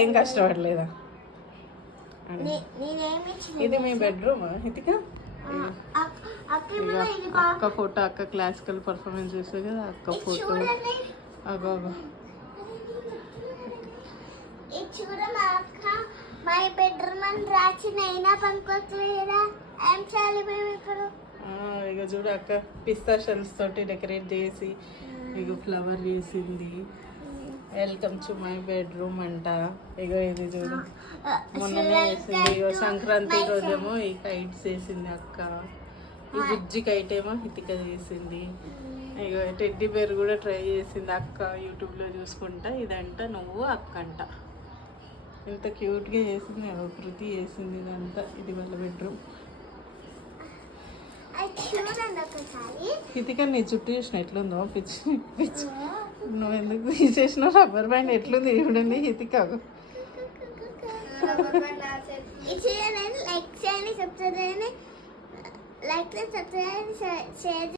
ఏం కష్టపడలేదా? ఇది మీ బెడ్రూమ్ హితిక? అక్క ఫోటో, అక్క క్లాసికల్ పర్ఫార్మెన్స్ చేస్తుంది కదా అక్క ఫోటో. అగో ఇక చూడు అక్క పిస్తా షెల్స్ తోటి డెకరేట్ చేసి ఇక ఫ్లవర్ చేసింది. వెల్కమ్ టు మై బెడ్రూమ్ అంట. ఇగో ఇది చూడు మొన్ననే వేసింది. ఇగో సంక్రాంతి రోజేమో ఈ కైట్స్ వేసింది అక్క. ఈ బుజ్జి కైట్ ఏమో హితిక చేసింది. ఇగో టెడ్డీ బేర్ కూడా ట్రై చేసింది అక్క యూట్యూబ్లో చూసుకుంటా. ఇదంట నువ్వు అక్క అంట. ఇంత క్యూట్గా చేసింది కృతి చేసింది ఇదంతా. ఇది వాళ్ళ బెడ్రూమ్. హితిక నీ చుట్టూ చూసిన ఎట్లుందో పిచ్చి పిచ్చి. నువ్వు ఎందుకు తీసేసినావు? రబ్బర్ బ్యాండ్ ఎట్లుంది చూడండి హితిక. లైక్ చేయండి, సబ్స్క్రైబ్ చేయండి.